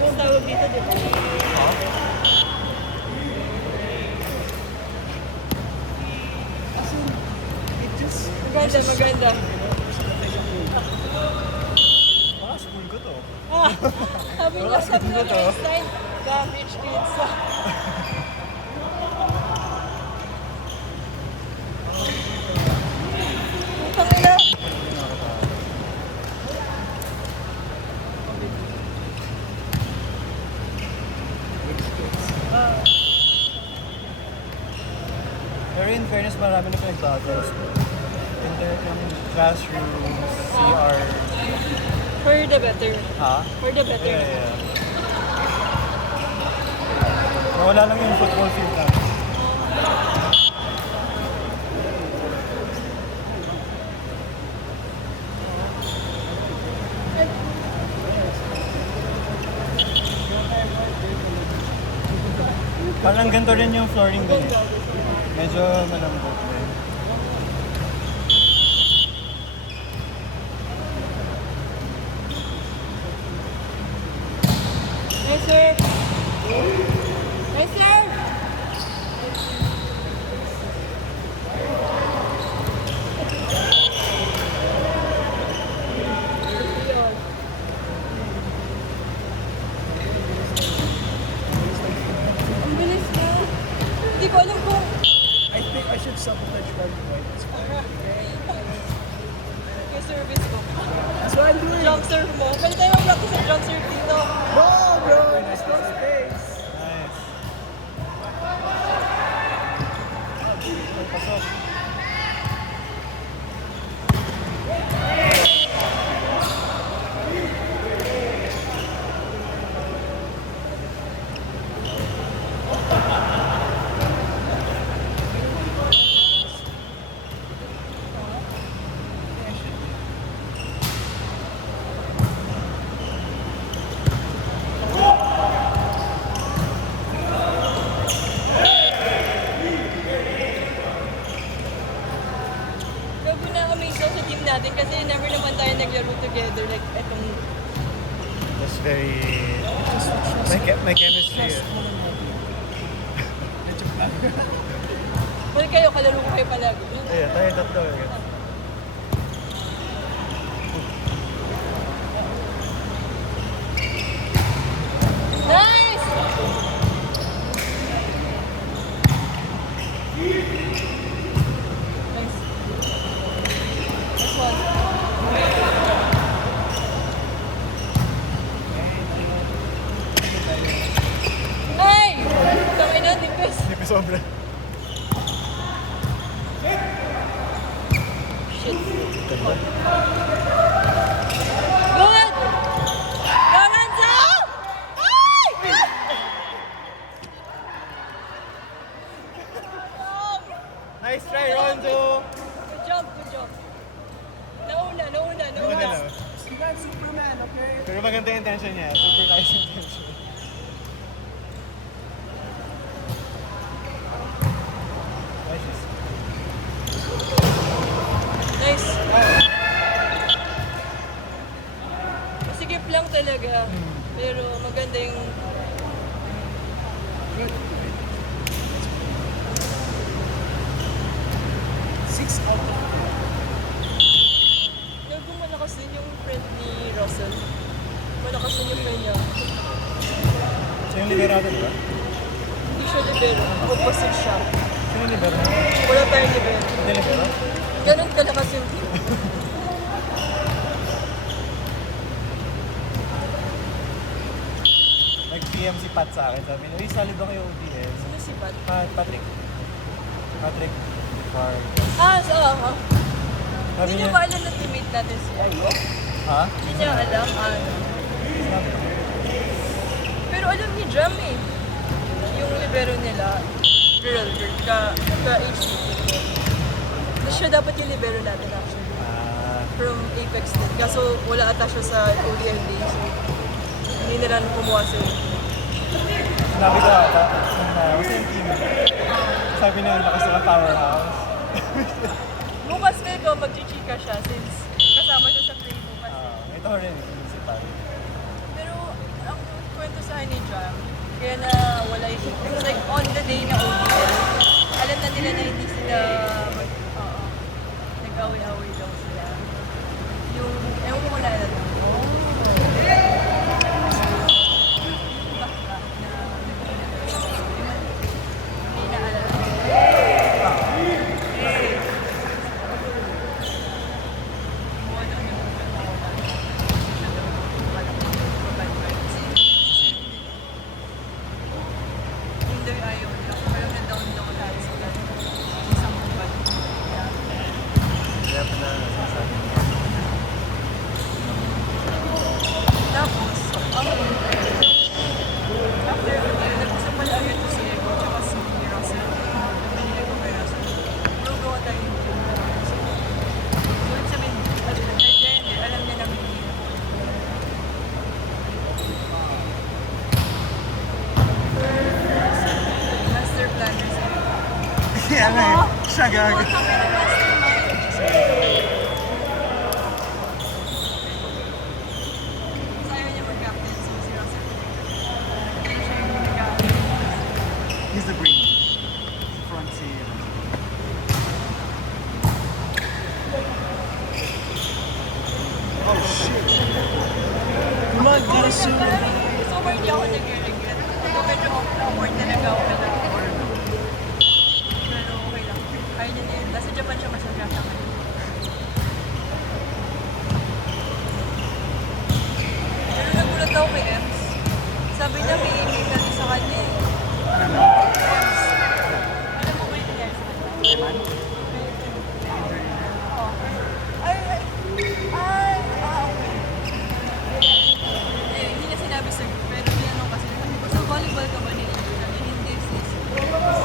Anong tawag dito, di ba? As in, it just... Maganda, maganda. Baka school ko to. Sabi nga sa mga Einstein, garbage kids. Putang ina. Pero in fairness, marami na pinagbago. In terms ng classroom, CR. For the better. Ha? For the better. Yeah. Wala lang yung football field lang. Parang ganito rin yung flooring din eh. Medyo malambot din. Nice sir. Nice sir. Ang bilis na. Hindi ko alam kung... I think I should sabotage one point. Yung service ko. That's what I'm doing. Jump serve mo. Pwede tayo mag-practice ng jump serve dito. No, bro! There's no space. Nice. Pasok. Grabe na amaze ako sa team natin kasi never naman tayo naglaro together like etong That's very... My chemistry. well kayo, kalaro ko kayo palagi. Yeah, tayo tatlo. Nice! Nice. Nice one. Ay! Tangay na, tipis. Hindi ko sobra. Shit. Good! Go, Renzo! Ay! Nice try, Ronzo! Good job, good job. Nauna. You're not Superman, okay? Pero maganda yung intention niya. Super nice yung intention. Nice. Nice. Masigip lang talaga. Pero maganda yung... Pero kung malakas din yung friend ni Russell. Malakas din yung friend niya. So yung liberado, di ba? Hindi siya libero. Opposite siya. Sino yung libero? Wala tayong libero. Hindi libero? Ganun kalakas yung team. Nag-PM si Pat sa akin. Sabi niya, "Uy, solid ba kayo OBS?" Sino si Pat? Patrick. Patrick. Sabi Hindi niyo niya, ba alam na teammate natin si Ayo? ha? Hindi niya alam. Pero alam ni Jam eh. Yung libero nila, girl, ka-HT. Tapos siya dapat yung libero natin actually. From Apex din. Kaso wala ata siya sa ODLD. So, hindi nila kumuha sa Sinabi ko ata, kasi yung team. Sabi niya, lakas ng powerhouse. Bukas kayo, mag-chichika siya since kasama siya sa free bukas. Ito rin, si Pat. Pero ang kwento Kaya na wala yung, it's like on the day na OT nila, alam na nila na hindi sila nag-away-away daw sila. Yung, ewan ko kung naalala mo. Hindi naalala. Hindi ayaw nila. Parang na-down daw dahil sila. Isang buwan. Kaya pala nasasabi niya. Tapos, after, nag-usap pala agad ko si Ego, tsaka si Russell. Nabinig ko kay Russell. Bro, gawa tayo yung gym. So, ibig sabihin, at then, alam niya nang hindi. Master planner si Ego. Kaya nga eh, siya gago. Kami na mastermind. Ayaw niya mag-captain, so si Russell. Hindi siya yung nag-captain. He's the brain. Sa front si Oh shit. Come on, guys. So far, hindi ako nag-regret. Although medyo awkward talaga ako na. Pero okay lang. Kaya niya din. Nasa Japan siya masaya siya ngayon. Pero nagulat ako kay Ems. Sabi niya may email na sa kanya eh. Ems. Alam mo ba yung nangyari sa kanya? Oh. Okay. Hindi niya sinabi sa group, pero tinanong kasi sabi ko, sa volleyball ka ba nila? Hindi sis.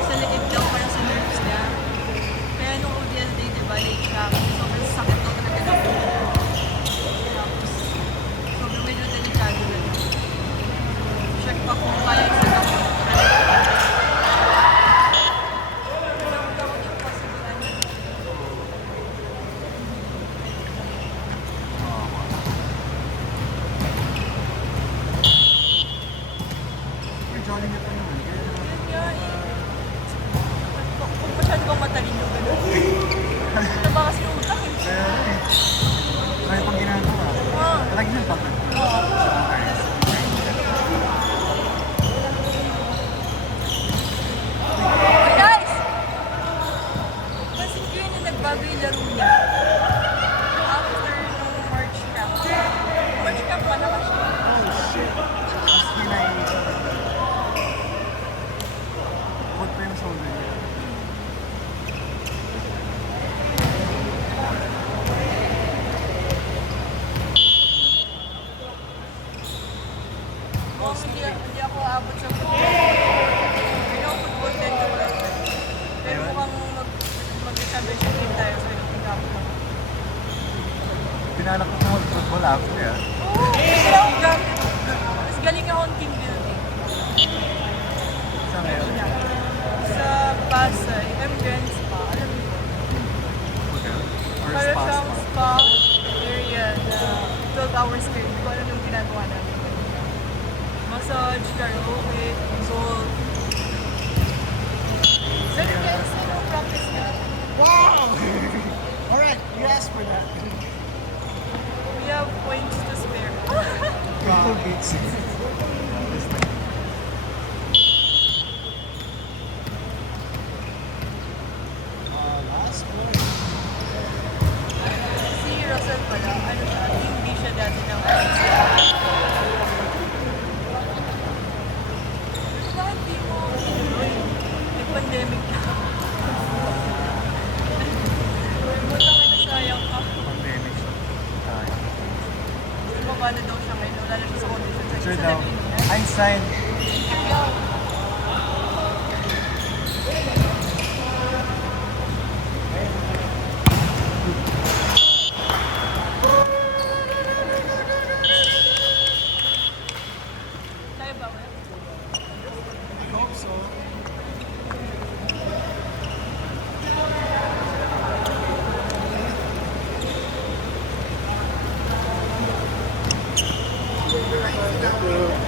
Sa likid daw, parang sa nerves niya. Kaya nung ODS day, diba, late siya. Sobrang sakit daw talaga ng ulo. Tapos, sobrang medyo delikado na daw. Check pa kung kaya sa gamot. Johnny niya pa naman. Yun nga eh. Kung masyado bang matalino gano'n. Ito ba kasi yung utak eh? Kaya eh. Kaya pang ginagawa. Lagi nang pag Oh, guys! Pansin ko yun yung nagbago yung laro niya. After nung March Camp. March Camp pa naman siya. Oh shit. Mas hinay. Huwag pa yung shoulder niya. Kung hindi ako aabot sa football. I know football din to work. Pero mukhang mag-championship team tayo so hindi ako. Pinalak ko mag-football after ah. Oo! Kaya ako grabe. Mas galing akong team building. Sa ngayon. Sa Pasay, M-Gens pa. Alam mo yun? Hotel? Or Para spa siyang spa? spa area na 12 hours kayo. Hindi ko alam yung ginagawa namin. Massage, karaoke, golf. Pero guys, ano practice na? Wow! Alright, you asked for that. We have points to spare. Wow. Beats. Last point. Si Russell pala, ano siya, hindi siya dati ng Bakit di mo tinuloy? Nag-pandemic na. Punta ka na sayang ka. Pandemic siya. Bumaba na daw siya ngayon. Wala na siya sa condition. Sa Sure isa daw. nag-eliminate. Einstein. Tayo ba, Will? I hope so. Right.